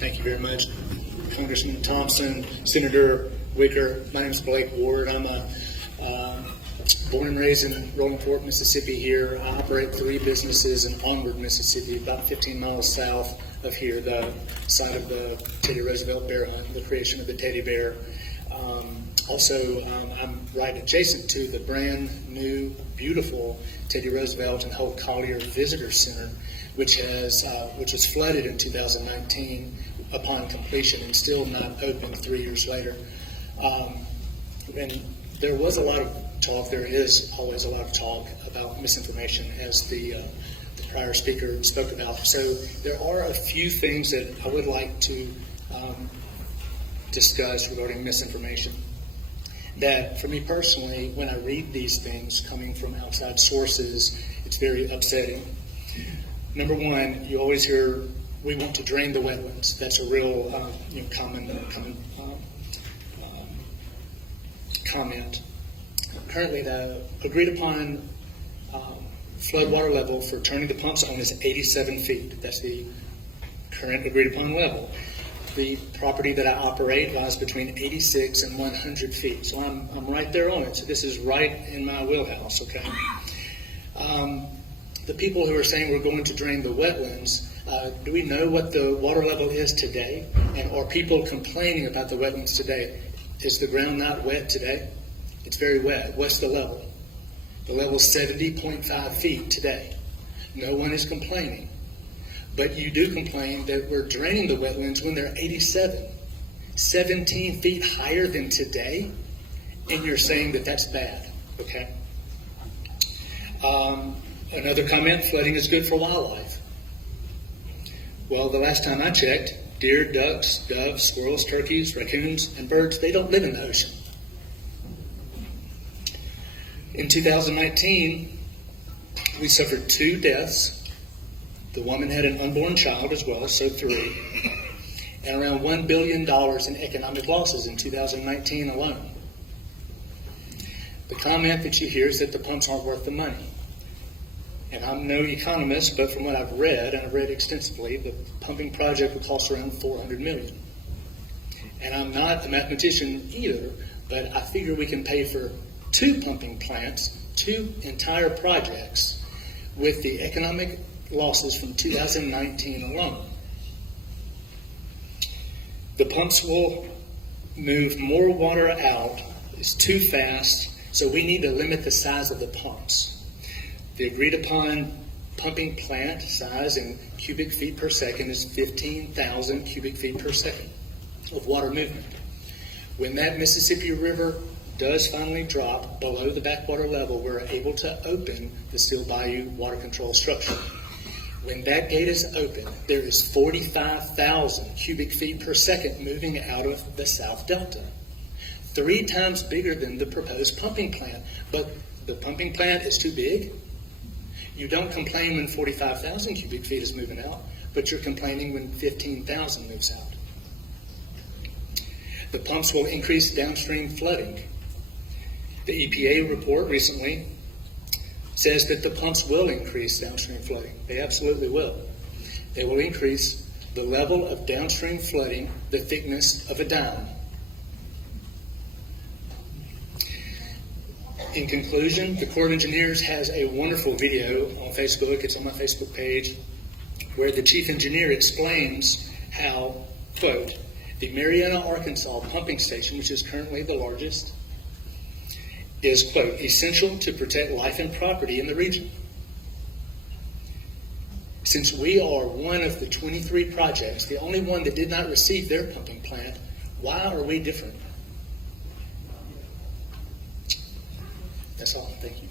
Thank you very much, Congressman Thompson, Senator Wicker. My name is Blake Ward. I'm born and raised in Rolling Fork, Mississippi here. I operate 3 businesses in Onward, Mississippi, about 15 miles south of here, the site of the Teddy Roosevelt bear hunt, the creation of the teddy bear. I'm right adjacent to the brand new, beautiful Teddy Roosevelt and Holt Collier Visitor Center, which was flooded in 2019 upon completion and still not open 3 years later. And there was a lot of talk, there is always a lot of talk about misinformation, as the prior speaker spoke about. So there are a few things that I would like to discuss regarding misinformation. That for me personally, when I read these things coming from outside sources, it's very upsetting. Number one, you always hear, we want to drain the wetlands. That's a real common comment. Currently, the agreed upon flood water level for turning the pumps on is 87 feet. That's the current agreed upon level. The property that I operate lies between 86 and 100 feet. So I'm right there on it. So this is right in my wheelhouse, okay? The people who are saying we're going to drain the wetlands, do we know what the water level is today? And are people complaining about the wetlands today? Is the ground not wet today? It's very wet. What's the level? The level is 70.5 feet today. No one is complaining. But you do complain that we're draining the wetlands when they're 87, 17 feet higher than today, and you're saying that that's bad, okay? Another comment, flooding is good for wildlife. Well, the last time I checked, deer, ducks, doves, squirrels, turkeys, raccoons, and birds, they don't live in the ocean. In 2019, we suffered 2 deaths. The woman had an unborn child as well, so 3. And around $1 billion in economic losses in 2019 alone. The comment that you hear is that the pumps aren't worth the money. And I'm no economist, but from what I've read, and I've read extensively, the pumping project would cost around $400 million. And I'm not a mathematician either, but I figure we can pay for 2 pumping plants, 2 entire projects, with the economic losses from 2019 alone. The pumps will move more water out. It's too fast, so we need to limit the size of the pumps. The agreed upon pumping plant size in cubic feet per second is 15,000 cubic feet per second of water movement. When that Mississippi River does finally drop below the backwater level, we're able to open the Steel Bayou water control structure. When that gate is open, there is 45,000 cubic feet per second moving out of the South Delta. 3 times bigger than the proposed pumping plant. But the pumping plant is too big. You don't complain when 45,000 cubic feet is moving out, but you're complaining when 15,000 moves out. The pumps will increase downstream flooding. The EPA report recently says that the pumps will increase downstream flooding. They absolutely will. They will increase the level of downstream flooding, the thickness of a dime. In conclusion, the Corps of Engineers has a wonderful video on Facebook, it's on my Facebook page, where the chief engineer explains how, quote, the Marietta, Arkansas pumping station, which is currently the largest, is, quote, essential to protect life and property in the region. Since we are one of the 23 projects, the only one that did not receive their pumping plant, why are we different? That's all. Thank you.